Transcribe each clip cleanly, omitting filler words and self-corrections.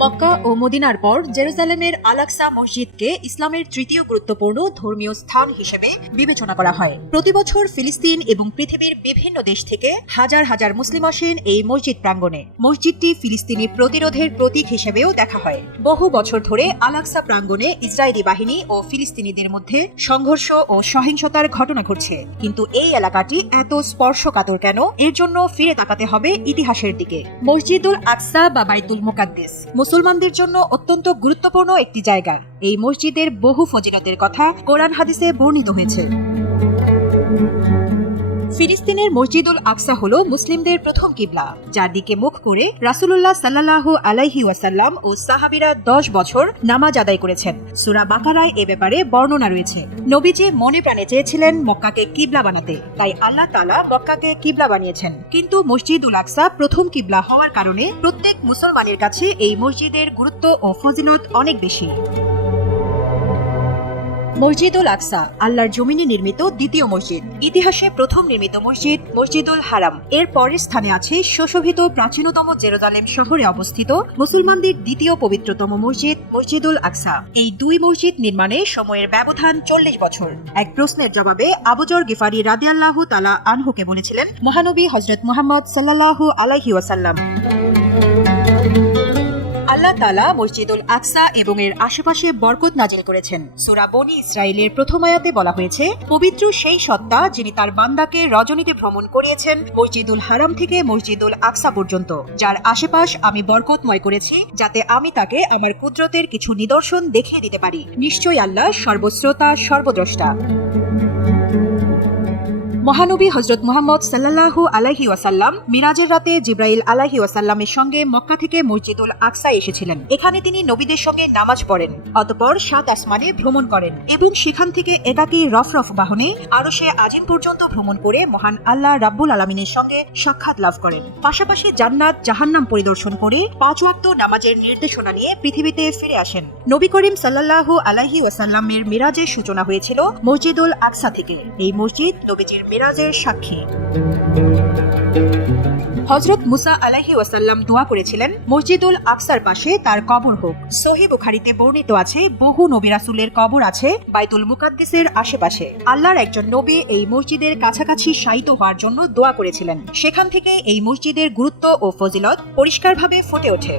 মক্কা ও মদিনার পর জেরুজালেমের আল-আকসা মসজিদকে ইসলামের তৃতীয় গুরুত্বপূর্ণ ধর্মীয় স্থান হিসেবে বিবেচনা করা হয়। প্রতি বছর ফিলিস্তিন এবং পৃথিবীর বিভিন্ন দেশ থেকে হাজার হাজার মুসলিম আসেন এই মসজিদ প্রাঙ্গণে। মসজিদটি ফিলিস্তিনি প্রতিরোধের প্রতীক হিসেবেও দেখা হয়। বহু বছর ধরে আল-আকসা প্রাঙ্গণে ইসরায়েলি বাহিনী ও ফিলিস্তিনিদের মধ্যে সংঘর্ষ ও সহিংসতার ঘটনা ঘটছে, কিন্তু এই এলাকাটি এত স্পর্শকাতর কেন? এর জন্য ফিরে তাকাতে হবে ইতিহাসের দিকে। মসজিদুল আকসা বা বাইতুল মুকাদ্দিস মুসলমানদের জন্য অত্যন্ত গুরুত্বপূর্ণ একটি জায়গা। এই মসজিদের বহু ফজিলতের কথা কোরআন হাদিসে বর্ণিত হয়েছে। ফিলিস্তিনের মসজিদুল আকসা হল মুসলিমদের প্রথম কিবলা, যার দিকে মুখ করে রাসূলুল্লাহ সাল্লাল্লাহু আলাইহি ওয়াসাল্লাম ও সাহাবীরা 10 বছর নামাজ আদায় করেছেন। সূরা বাকারায় এ ব্যাপারে বর্ণনা রয়েছে। নবীজি মনে প্রাণে চেয়েছিলেন মক্কাকে কিবলা বানাতে, তাই আল্লাহ তাআলা মক্কাকে কিবলা বানিয়েছেন। কিন্তু মসজিদুল আকসা প্রথম কিবলা হওয়ার কারণে প্রত্যেক মুসলমানের কাছে এই মসজিদের গুরুত্ব ও ফজিলত অনেক বেশি। মসজিদুল আকসা আল্লাহর জমিনে নির্মিত দ্বিতীয় মসজিদ। ইতিহাসে প্রথম নির্মিত মসজিদ মসজিদুল হারাম। এর পরের স্থানে আছে সুশোভিত প্রাচীনতম জেরুজালেম শহরে অবস্থিত মুসলমানদের দ্বিতীয় পবিত্রতম মসজিদ মসজিদুল আকসা। এই দুই মসজিদ নির্মাণে সময়ের ব্যবধান 40 বছর। এক প্রশ্নের জবাবে আবু যর গিফারি রাদিয়াল্লাহু তাআলা আনহুকে বলেছিলেন, মহানবী হযরত মুহাম্মদ সাল্লাল্লাহু আলাইহি ওয়াসাল্লাম, আল্লাহ তাআলা মসজিদুল আকসা এবং এর আশেপাশে বরকত নাজিল করেছেন। সূরা বনী ইসরাঈলের প্রথম আয়াতে বলা হয়েছে, পবিত্র সেই সত্তা যিনি তার বান্দাকে রজনীতে ভ্রমণ করিয়েছেন মসজিদুল হারাম থেকে মসজিদুল আকসা পর্যন্ত, যার আশেপাশ আমি বরকতময় করেছি, যাতে আমি তাকে আমার কুদরতের কিছু নিদর্শন দেখিয়ে দিতে পারি। নিশ্চয়ই আল্লাহ সর্বশ্রোতা সর্বদ্রষ্টা। মহানবী হযরত মুহাম্মদ সাল্লাল্লাহু আলাইহি ওয়াসাল্লাম মিরাজের রাতে জিবরাইল আলাইহি ওয়াসাল্লামের সঙ্গে মক্কা থেকে মসজিদুল আকসা এসেছিলেন। এখানে তিনি নবীদের সঙ্গে নামাজ পড়েন, অতঃপর 7 আসমানে ভ্রমণ করেন এবং সেখান থেকে একাকী রফরফ বাহনে আরশে আজিম পর্যন্ত ভ্রমণ করে মহান আল্লাহ রাব্বুল আলামিনের সঙ্গে সাক্ষাৎ লাভ করেন। পাশাপাশি জান্নাত জাহান্নাম পরিদর্শন করে 5 ওয়াক্ত নামাজের নির্দেশনা নিয়ে পৃথিবীতে ফিরে আসেন। নবী করিম সাল্লাল্লাহু আলাইহি ওয়াসাল্লামের মিরাজের সূচনা হয়েছিল মসজিদুল আকসা থেকে। এই মসজিদ নবীজির মিরাজের সাক্ষী। হযরত মুসা আলাইহি ওয়াসাল্লাম দোয়া করেছিলেন মসজিদুল আকসার পাশে তার কবর হোক। সহিহ বুখারীতে বর্ণিত আছে, বহু নবী রাসূলের কবর আছে বাইতুল মুকাদ্দিসের আশেপাশে। আল্লাহর একজন নবী এই মসজিদের কাছাকাছি শায়িত হওয়ার জন্য দোয়া করেছিলেন। সেখান থেকে এই মসজিদের গুরুত্ব ও ফজিলত পরিষ্কারভাবে ফুটে ওঠে।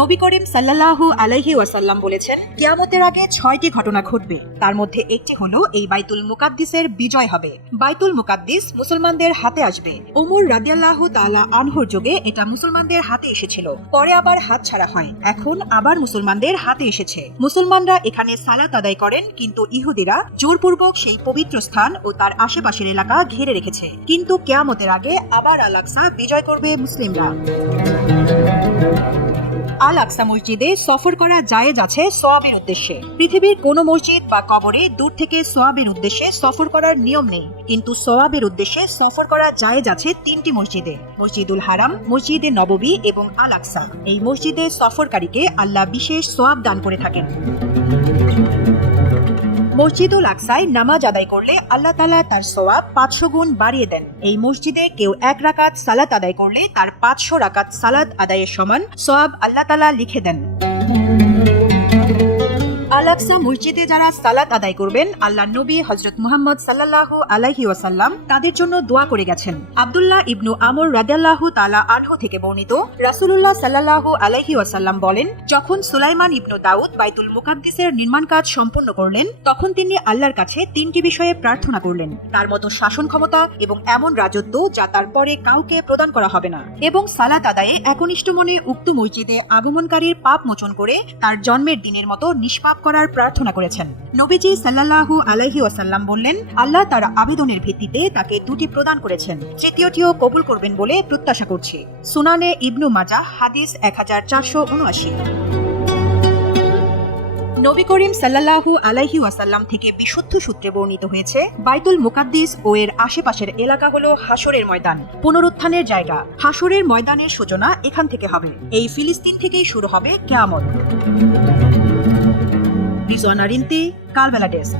নবী করিম সাল্লাল্লাহু আলাইহি ওয়াসাল্লাম বলেছেন, কিয়ামতের আগে 6টি ঘটনা ঘটবে। তার মধ্যে একটি হলো এই বাইতুল মুকাদ্দিসের বিজয় হবে। বাইতুল মুকাদ্দিস মুসলমানদের হাতে আসবে। ওমর রাদিয়াল্লাহু তাআলা আনহুর যুগে এটা মুসলমানদের হাতে এসেছিল, পরে আবার হাত ছাড়া হয়, এখন আবার মুসলমানদের হাতে এসেছে। মুসলমানরা এখানে সালাত আদায় করেন, কিন্তু ইহুদিরা জোরপূর্বক সেই পবিত্র স্থান ও তার আশেপাশের এলাকা ঘিরে রেখেছে। কিন্তু কিয়ামতের আগে আবার আল-আকসা বিজয় করবে মুসলিমরা। আল-আকসা মসজিদে সফর করা জায়েজ আছে সওয়াবের উদ্দেশ্যে। পৃথিবীর কোনো মসজিদ বা কবরে দূর থেকে সওয়াবের উদ্দেশ্যে সফর করার নিয়ম নেই, কিন্তু সওয়াবের উদ্দেশ্যে সফর করা জায়েজ আছে 3টি মসজিদে: মসজিদুল হারাম, মসজিদে নববী এবং আল-আকসা। এই মসজিদে সফরকারীকে আল্লাহ বিশেষ সওয়াব দান করে থাকেন। মসজিদুল আকসায় নামাজ আদায় করলে আল্লাহ তাআলা তার সওয়াব 500 গুণ বাড়িয়ে দেন। এই মসজিদে কেউ 1 রাকাত সালাত আদায় করলে তার 500 রাকাত সালাত আদায়ের সমান সওয়াব আল্লাহ তাআলা লিখে দেন। আল-আকসা মসজিদে যারা সালাত আদায় করবেন, আল্লাহর নবী হযরত মুহাম্মদ সাল্লাল্লাহু আলাইহি ওয়াসাল্লাম তাদের জন্য দোয়া করে গেছেন। আব্দুল্লাহ ইবনু আমর রাদিয়াল্লাহু তাআলা আনহু থেকে বর্ণিত, রাসূলুল্লাহ সাল্লাল্লাহু আলাইহি ওয়াসাল্লাম বলেন, যখন সুলাইমান ইবনু দাউদ বাইতুল মুকাদ্দিসের নির্মাণ কাজ সম্পন্ন করলেন, তখন তিনি আল্লাহর কাছে 3টি বিষয়ে প্রার্থনা করলেন: তার মতো শাসন ক্ষমতা এবং এমন রাজত্ব যা তারপরে কাউকে প্রদান করা হবে না, এবং সালাত আদায়ে একনিষ্ঠ মনে উক্ত মসজিদে আগমনকারীর পাপ মোচন করে তার জন্মের দিনের মতো নিষ্পাপ করার প্রার্থনা করেছেন। নবীজি সাল্লাল্লাহু আলাইহি ওয়াসাল্লাম বললেন, আল্লাহ তার আবেদনের ভিত্তিতে তাকে 2টি প্রদান করেছেন, তৃতীয়টিও কবুল করবেন বলে প্রত্যাশা করছি। সুনানে ইবনু মাজাহ হাদিস 1479। নবী করিম সাল্লাল্লাহু আলাইহি ওয়াসাল্লাম থেকে বিশুদ্ধ সূত্রে বর্ণিত হয়েছে, বাইতুল মুকাদ্দিস ও এর আশেপাশের এলাকা হলো হাসরের ময়দান, পুনরুত্থানের জায়গা। হাসরের ময়দানের সূচনা এখান থেকে হবে। এই ফিলিস্তিন থেকেই শুরু হবে কিয়ামত। রিজওয়ানা রিন্তি, কালবেলা ডেস্ক।